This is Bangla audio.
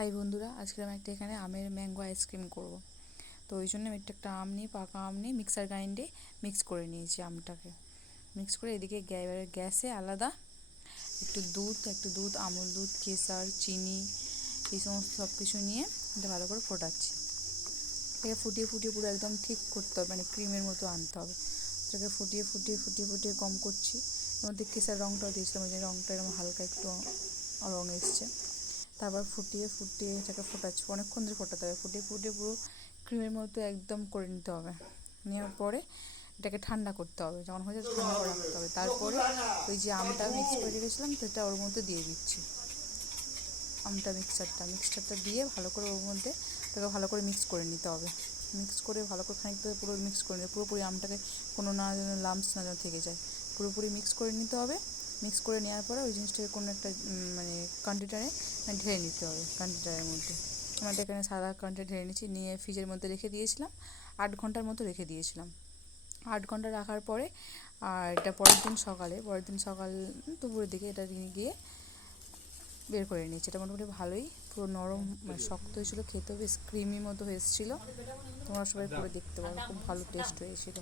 হাই বন্ধুরা, আজকে আমি এখানে আমের ম্যাঙ্গো আইসক্রিম করব। তো ওই জন্য আমি একটা আম নিয়ে পাকা আম নিয়ে মিক্সার গ্রাইন্ডে মিক্স করে নিয়েছি। আমটাকে মিক্স করে এদিকে গ্যাসে আলাদা একটু দুধ আমুল দুধ, কেসার, চিনি, এই সমস্ত সব কিছু নিয়ে এটা ভালো করে ফোটাচ্ছি। এটাকে ফুটিয়ে পুরো একদম ঠিক করতে হবে, মানে ক্রিমের মতো আনতে হবে। এটাকে ফুটিয়ে কম করছি। এর মধ্যে কেসার রঙটাও দিয়েছিলাম, ওই যে রঙটা এরকম হালকা একটু রঙ এসছে। তারপর ফুটিয়ে এটাকে ফোটাচ্ছি, অনেকক্ষণ ধরে ফোটাতে হবে। ফুটিয়ে পুরো ক্রিমের মতো একদম করে নিতে হবে। নেওয়ার পরে এটাকে ঠান্ডা করতে হবে, যখন হয়ে যাবে ঠান্ডা করে রাখতে হবে। তারপরে ওই যে আমটা মিক্স করে রেখেছিলাম সেটা ওর মধ্যে দিয়ে দিচ্ছি। মিক্সচারটা দিয়ে ভালো করে ওর মধ্যে ওটাকে ভালো করে মিক্স করে নিতে হবে। মিক্স করে ভালো করে খানিকটা পুরো মিক্স করে নিতে, পুরোপুরি আমটাকে কোনো না যেন লাম্পস না যেন থেকে যায়, পুরোপুরি মিক্স করে নিতে হবে। মিক্স করে নেওয়ার পরে ওই জিনিসটাকে কোনো একটা মানে কন্টেনারে ঢেলে নিতে হবে। কন্টেনারের মধ্যে আমাদের এখানে সাদা কন্টেনারে ঢেলে নিয়েছি, নিয়ে ফ্রিজের মধ্যে রেখে দিয়েছিলাম। 8 ঘন্টার মতো রেখে দিয়েছিলাম। 8 ঘন্টা রাখার পরে আর এটা পরের দিন সকাল দুপুরের দিকে এটা নিয়ে গিয়ে বের করে নিয়েছি। এটা মোটামুটি ভালোই পুরো নরম, মানে শক্ত হয়েছিল, খেতেও বেশ ক্রিমি মতো হয়েছিল। তোমরা সবাই করে দেখতে পারো, খুব ভালো টেস্ট হয়েছিল।